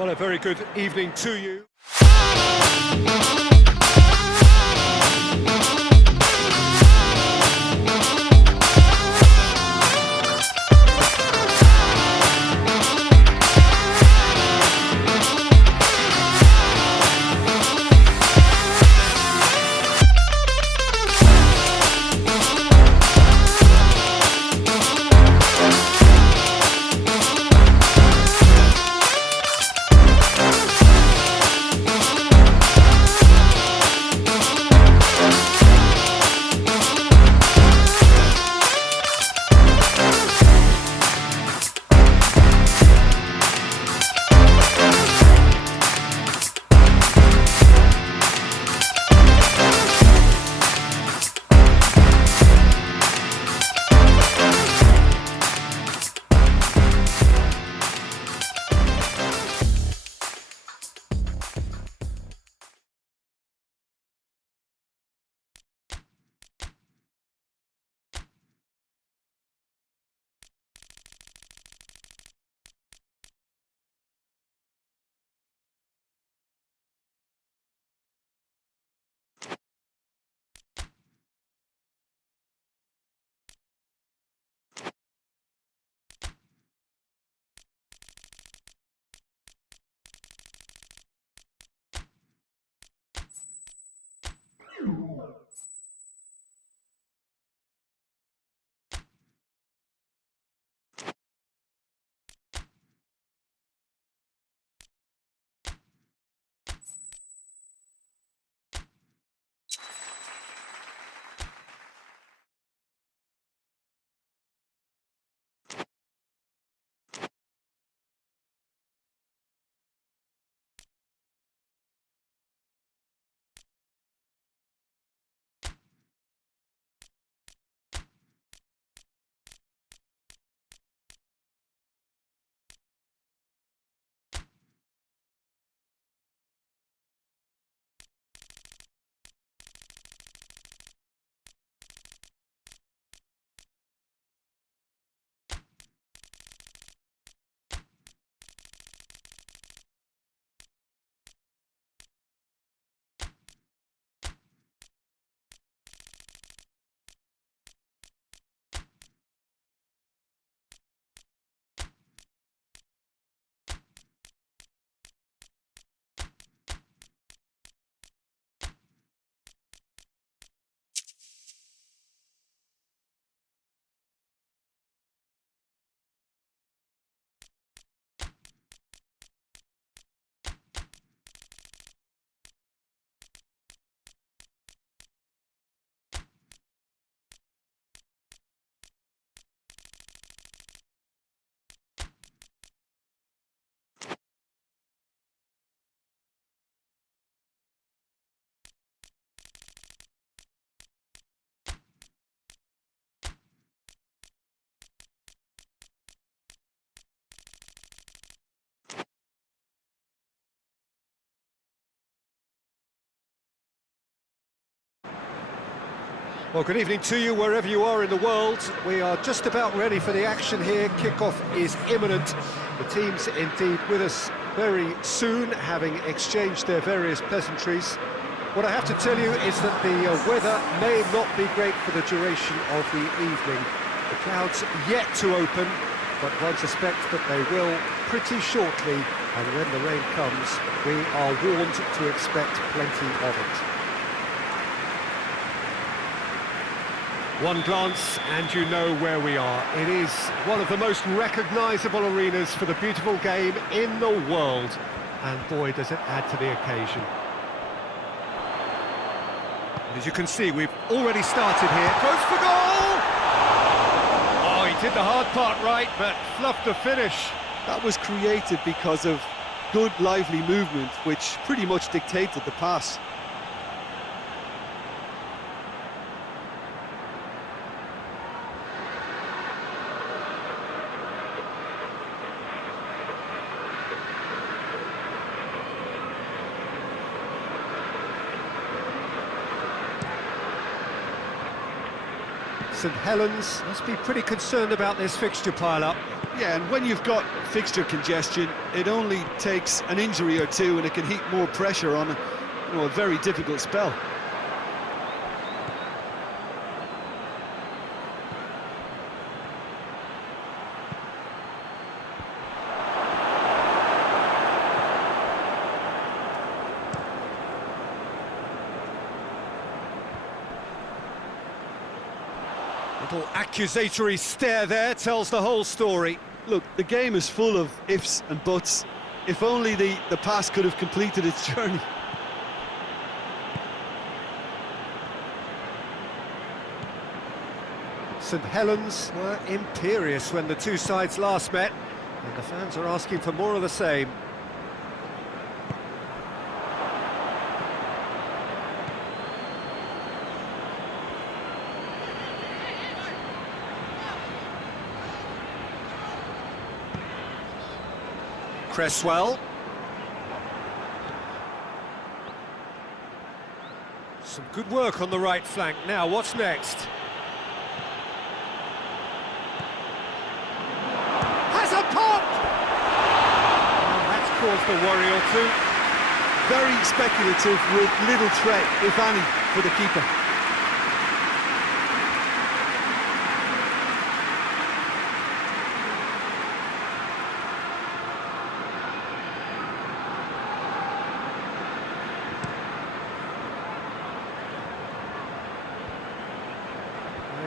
Well, a very good evening to you. Well, good evening to you wherever you are in the world. We are just about ready for the action here. Kickoff is imminent. The teams indeed with us very soon, having exchanged their various pleasantries. What I have to tell you is that the weather may not be great for the duration of the evening. The clouds yet to open, but one suspects that they will pretty shortly, and when the rain comes, we are warned to expect plenty of it. One glance and you know where we are. It is one of the most recognisable arenas for the beautiful game in the world. And boy, does it add to the occasion. And as you can see, we've already started here. Goes for goal! Oh, he did the hard part right, but fluffed the finish. That was created because of good, lively movement, which pretty much dictated the pass. Saint Helens must be pretty concerned about this fixture pile-up. Yeah, and when you've got fixture congestion. It only takes an injury or two and it can heap more pressure on a very difficult spell. Little accusatory stare there tells the whole story. Look, the game is full of ifs and buts. If only the pass could have completed its journey. Saint Helens were imperious when the two sides last met, and the fans are asking for more of the same. Cresswell. Some good work on the right flank. Now, what's next? Has a pop! Oh, that's caused a worry or two. Very speculative with little threat, if any, for the keeper.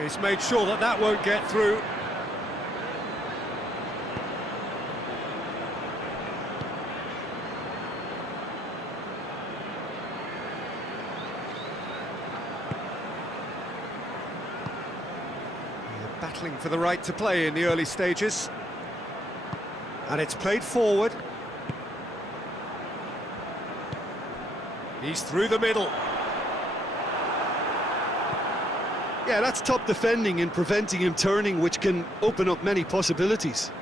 He's made sure that that won't get through. They're battling for the right to play in the early stages. And it's played forward. He's through the middle. Yeah, that's top defending and preventing him turning, which can open up many possibilities.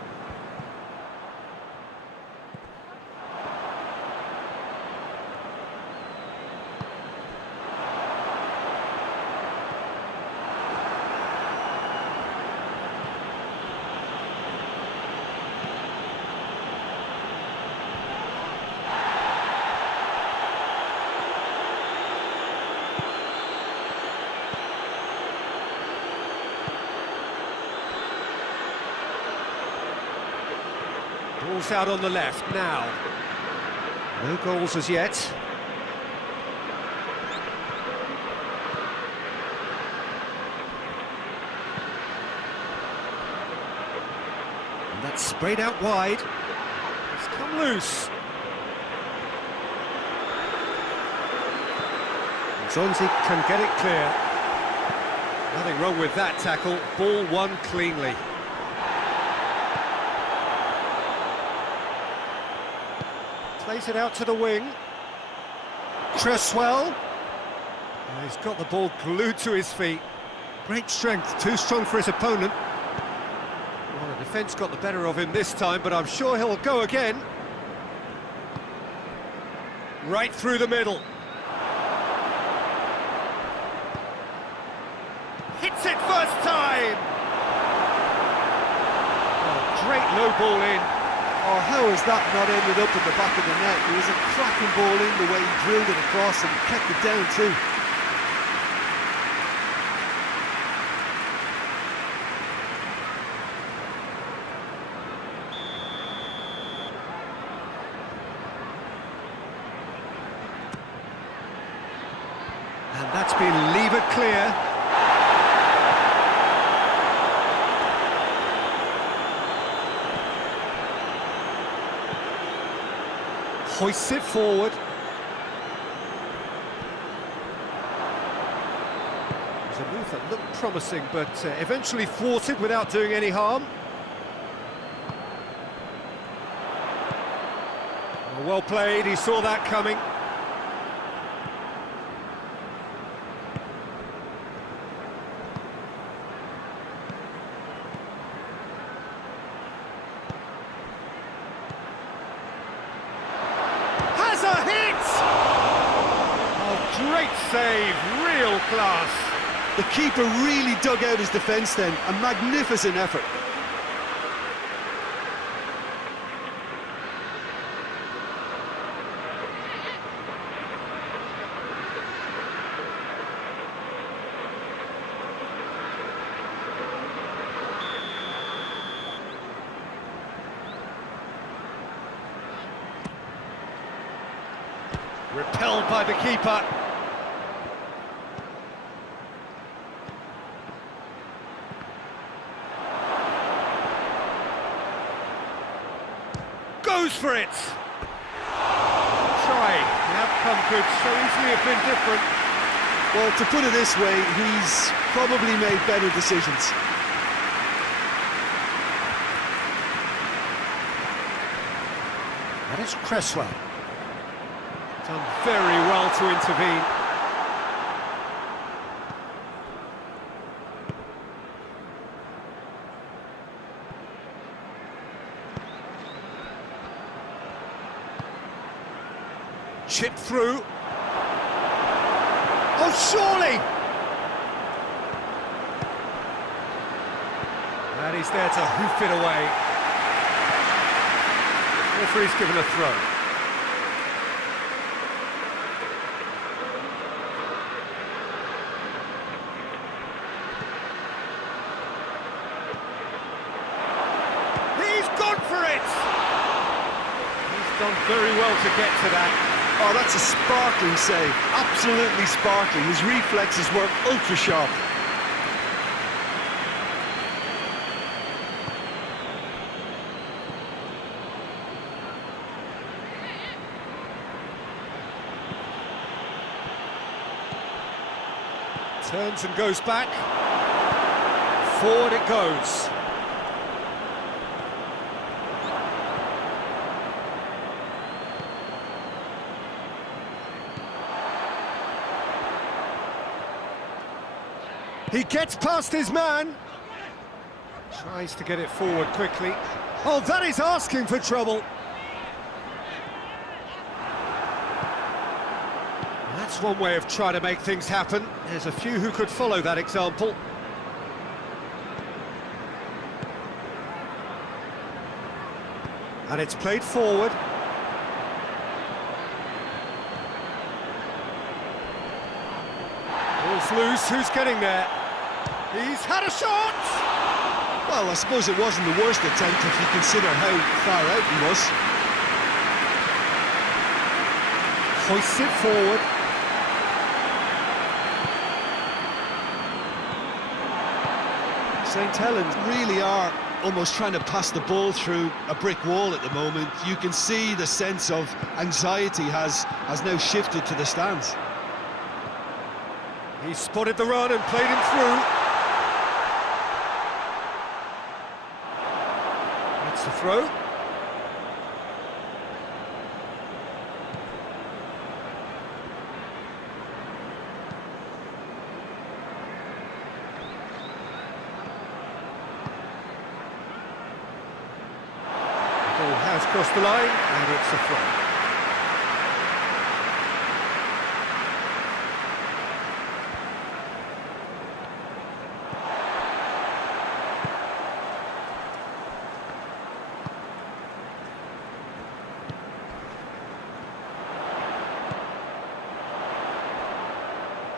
Ball's out on the left now. No goals as yet. And that's sprayed out wide. It's come loose. Zonzi can get it clear. Nothing wrong with that tackle. Ball won cleanly. Plays it out to the wing. Cresswell. Oh, he's got the ball glued to his feet. Great strength, too strong for his opponent. Well, the defence got the better of him this time, but I'm sure he'll go again. Right through the middle. Hits it first time! Oh, great low ball in. Oh, how has that not ended up in the back of the net? It was a cracking ball in the way he drilled it across and kept it down too. And that's been levered clear. Hoists it forward. It was a move that looked promising, but eventually thwarted without doing any harm. Well played, he saw that coming. Great save, real class. The keeper really dug out his defence then, a magnificent effort. Repelled by the keeper. Goes for it. Try. The outcome could so easily have been different. Well, to put it this way, he's probably made better decisions. That is Cresswell. Done very well to intervene. Chip through. Oh, surely! And he's there to hoof it away. Referee's given a throw. He's gone for it! He's done very well to get to that. Oh, that's a sparkling save, absolutely sparkling. His reflexes work ultra sharp. Turns and goes back. Forward it goes. He gets past his man. Tries to get it forward quickly. Oh, that is asking for trouble. That's one way of trying to make things happen. There's a few who could follow that example. And it's played forward. Ball's loose, who's getting there? He's had a shot! Well, I suppose it wasn't the worst attempt if you consider how far out he was. Hoists it forward. Saint Helens really are almost trying to pass the ball through a brick wall at the moment. You can see the sense of anxiety has now shifted to the stands. He spotted the run and played him through. That's the throw. The ball has crossed the line, and it's a throw.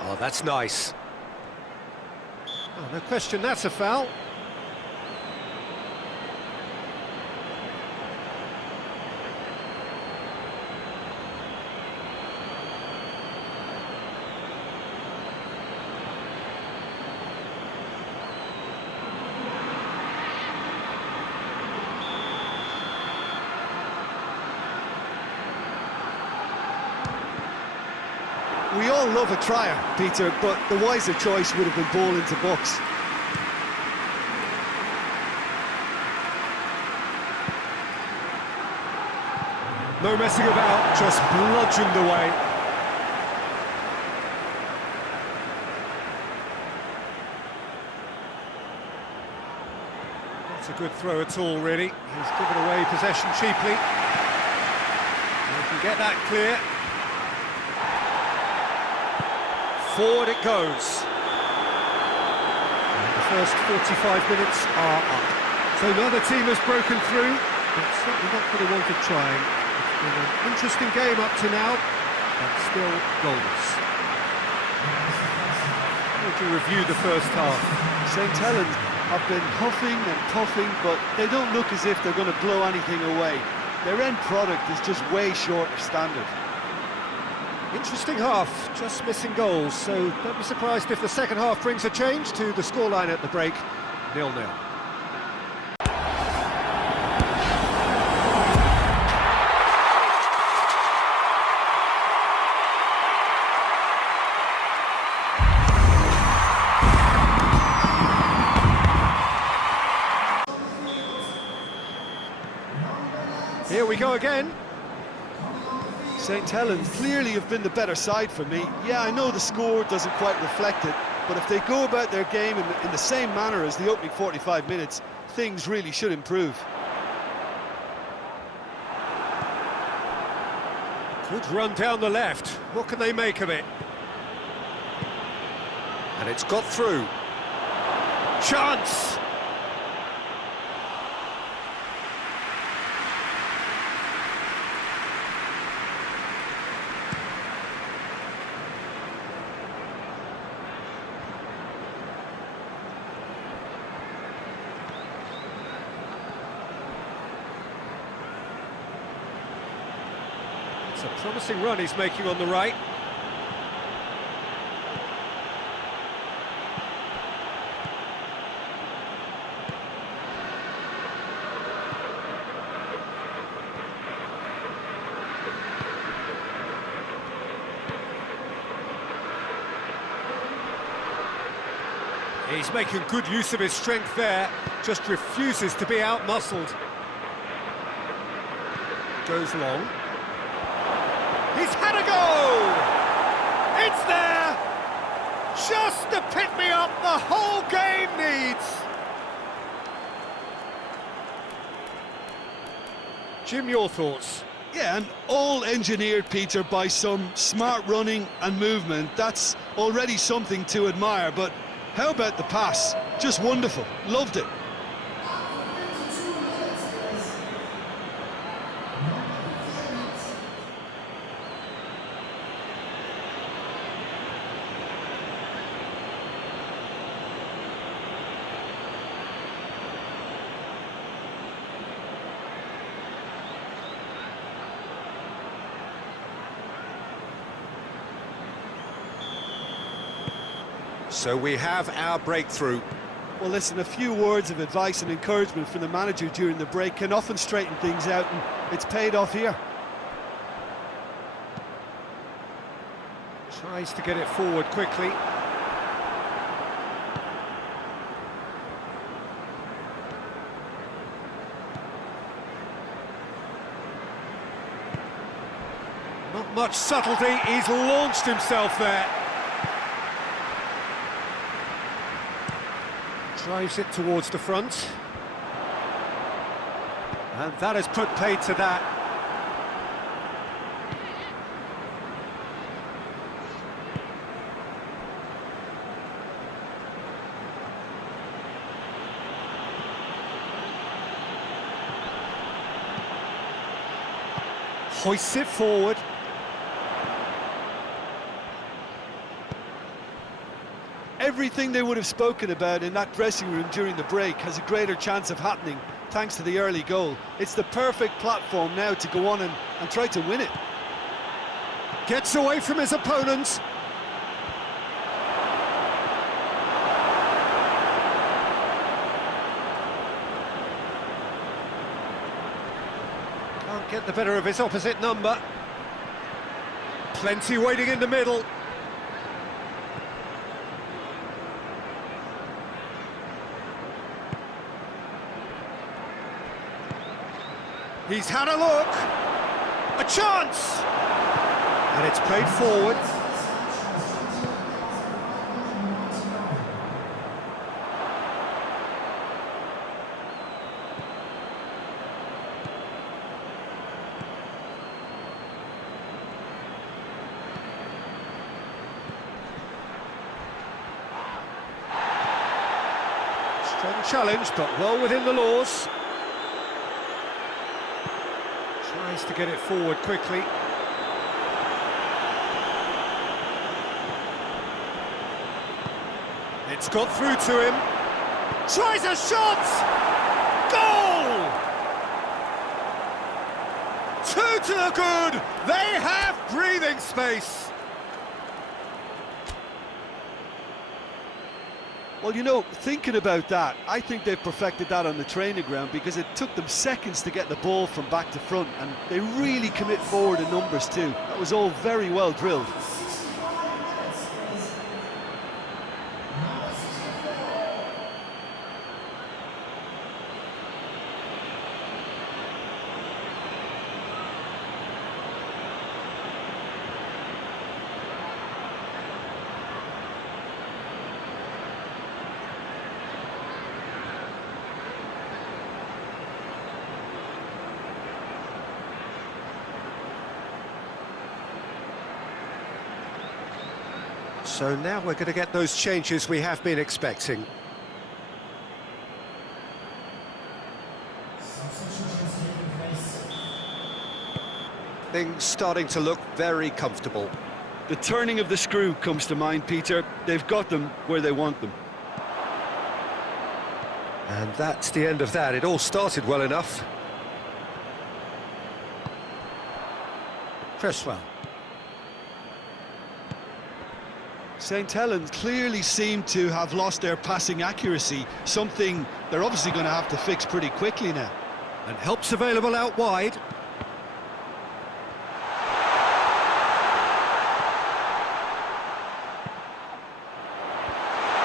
Oh, that's nice. Oh, no question, that's a foul. We all love a trier, Peter, but the wiser choice would have been ball into box. No messing about, just bludgeoned away. Not a good throw at all, really. He's given away possession cheaply. He can get that clear. Forward it goes. And the first 45 minutes are up. So neither team has broken through, but certainly not for the want of trying. It's been an interesting game up to now, but still goalless. How would you review the first half? Saint Helens have been huffing and puffing, but they don't look as if they're going to blow anything away. Their end product is just way short of standard. Interesting half, just missing goals, so don't be surprised if the second half brings a change to the scoreline at the break, 0-0. Here we go again. Saint Helens clearly have been the better side for me. Yeah, I know the score doesn't quite reflect it, but if they go about their game in the same manner as the opening 45 minutes, things really should improve. Good run down the left. What can they make of it? And it's got through. Chance! It's a promising run he's making on the right. He's making good use of his strength there, just refuses to be out-muscled. Goes long. He's had a go! It's there! Just the pick-me-up the whole game needs! Jim, your thoughts? Yeah, and all engineered, Peter, by some smart running and movement. That's already something to admire, but how about the pass? Just wonderful. Loved it. So we have our breakthrough. Well, listen, a few words of advice and encouragement from the manager during the break can often straighten things out, and it's paid off here. Tries to get it forward quickly. Not much subtlety, he's launched himself there. Drives it towards the front. And that has put paid to that. Hoists it forward. Everything they would have spoken about in that dressing room during the break has a greater chance of happening thanks to the early goal. It's the perfect platform now to go on and try to win it. Gets away from his opponents. Can't get the better of his opposite number. Plenty waiting in the middle. He's had a look, a chance, and it's played forward. Strong challenge, but well within the laws. Tries to get it forward quickly. It's got through to him. Tries a shot! Goal! 2 to the good. They have breathing space. Well, you know, thinking about that, I think they've perfected that on the training ground because it took them seconds to get the ball from back to front, and they really commit forward in numbers too. That was all very well drilled. So now we're going to get those changes we have been expecting. Things starting to look very comfortable. The turning of the screw comes to mind, Peter. They've got them where they want them. And that's the end of that. It all started well enough. Cresswell. Saint Helens clearly seem to have lost their passing accuracy, something they're obviously going to have to fix pretty quickly now. And help's available out wide.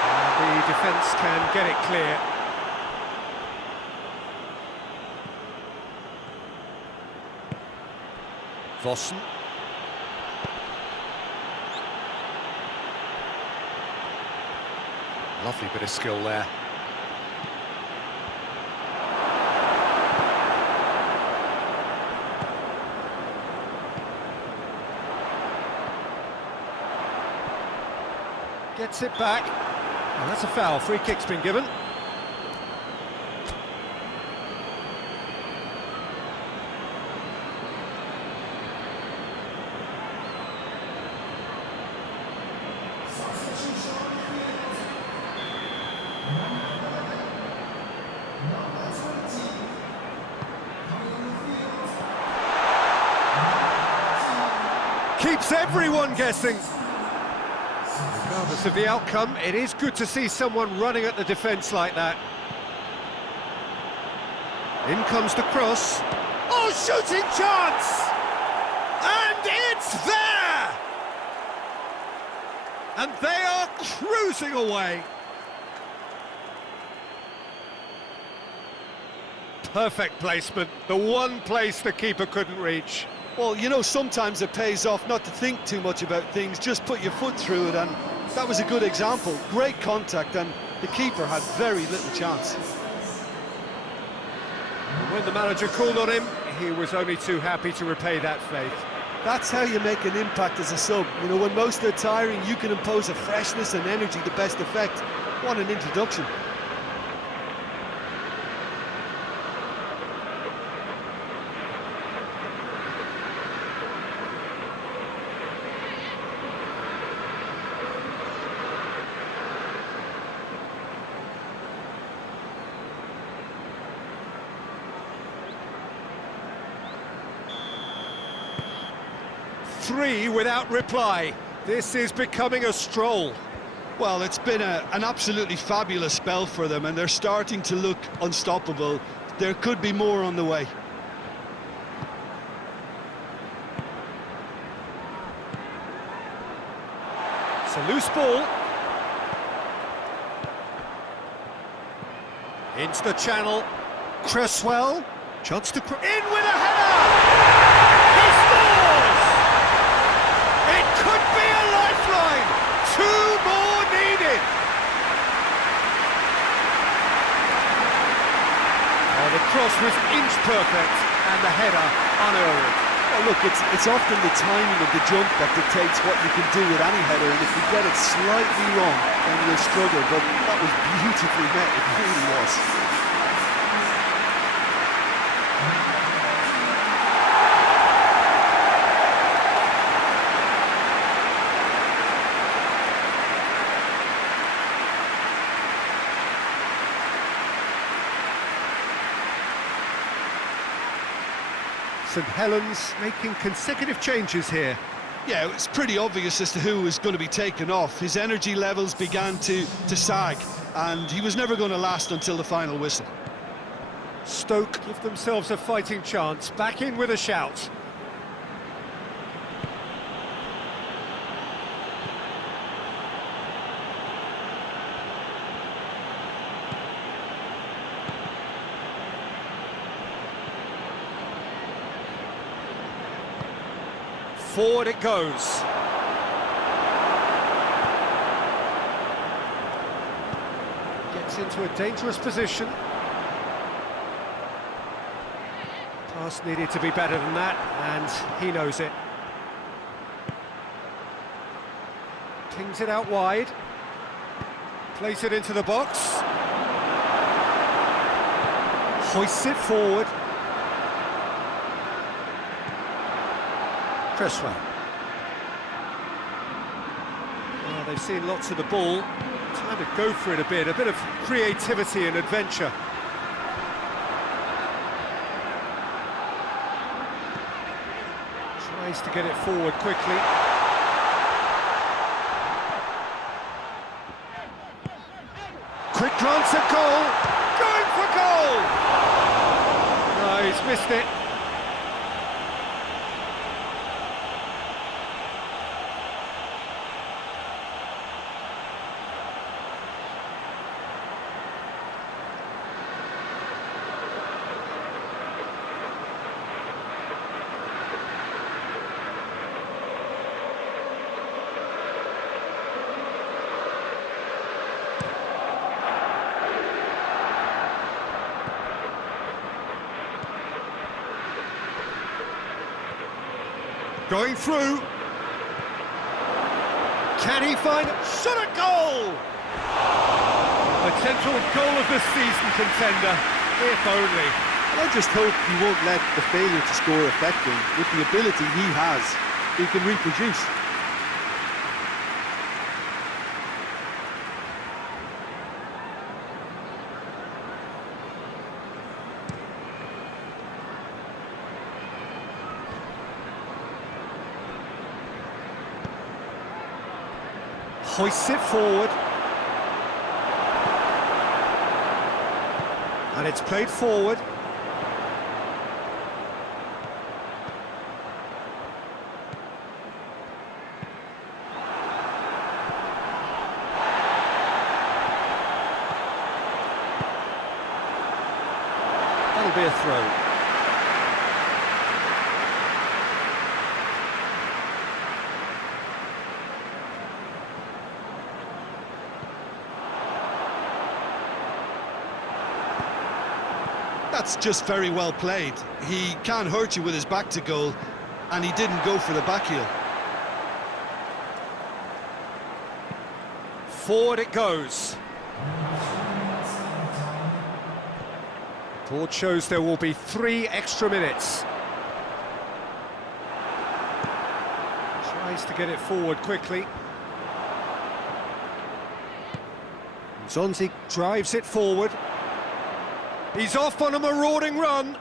And the defence can get it clear. Vossen. Lovely bit of skill there. Gets it back. And that's a foul. Free kick's been given. Keeps everyone guessing. Regardless of the outcome, it is good to see someone running at the defence like that. In comes the cross. Oh, shooting chance! And it's there! And they are cruising away. Perfect placement, the one place the keeper couldn't reach. Well, you know, sometimes it pays off not to think too much about things, just put your foot through it, and that was a good example. Great contact, and the keeper had very little chance. When the manager called on him, he was only too happy to repay that faith. That's how you make an impact as a sub. You know, when most are tiring, you can impose a freshness and energy to best effect. What an introduction. Three without reply. This is becoming a stroll. Well, it's been an absolutely fabulous spell for them, and they're starting to look unstoppable. There could be more on the way. It's a loose ball. Into the channel. Cresswell. Chance to... In with a header! He scores! It could be a lifeline! Two more needed! Oh, the cross was inch perfect and the header unerring. Well, look, it's often the timing of the jump that dictates what you can do with any header, and if you get it slightly wrong, then you'll struggle, but that was beautifully met, it really was. Saint Helens making consecutive changes here. Yeah, it was pretty obvious as to who was going to be taken off. His energy levels began to sag. and he was never going to last until the final whistle. Stoke give themselves a fighting chance, back in with a shout. Forward it goes. Gets into a dangerous position. Pass needed to be better than that, and he knows it. Pings it out wide. Plays it into the box. Hoists it forward. Cresswell. Well, they've seen lots of the ball. Time to go for it a bit of creativity and adventure. Tries to get it forward quickly. Quick glance at goal. Going for goal! No, he's missed it. Going through. Can he find shot at goal? Potential goal of the season contender, if only. I just hope he won't let the failure to score affect him. With the ability he has, he can reproduce. Hoists it forward. And it's played forward. That'll be a throw. That's just very well played. He can't hurt you with his back to goal, and he didn't go for the back heel. Forward it goes. Board shows there will be 3 extra minutes. Tries to get it forward quickly. Zonzi drives it forward. He's off on a marauding run.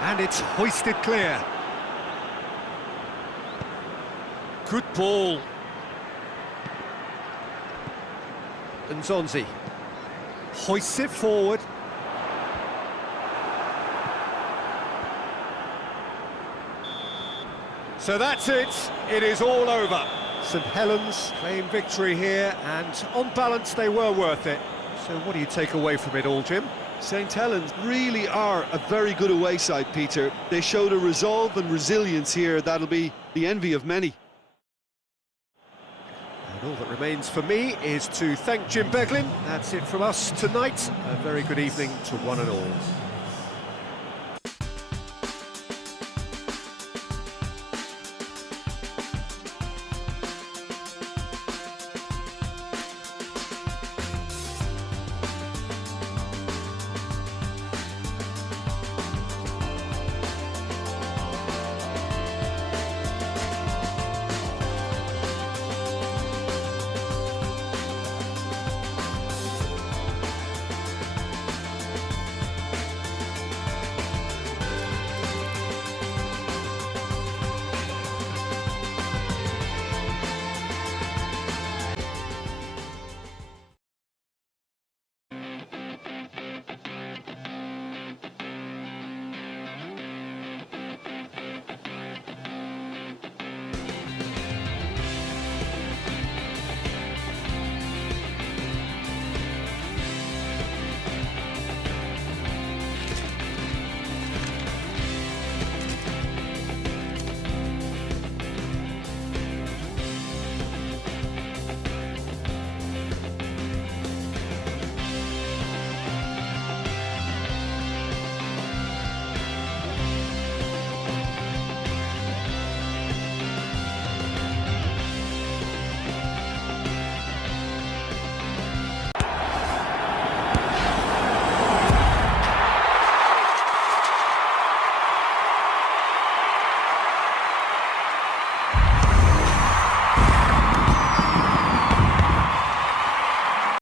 And it's hoisted clear. Good ball. And Zonzi hoists it forward. So that's it. It is all over. St Helens claim victory here, and on balance they were worth it. So what do you take away from it all, Jim? Saint Helens really are a very good away side, Peter. They showed a resolve and resilience here that'll be the envy of many. And all that remains for me is to thank Jim Beglin. That's it from us tonight. A very good evening to one and all.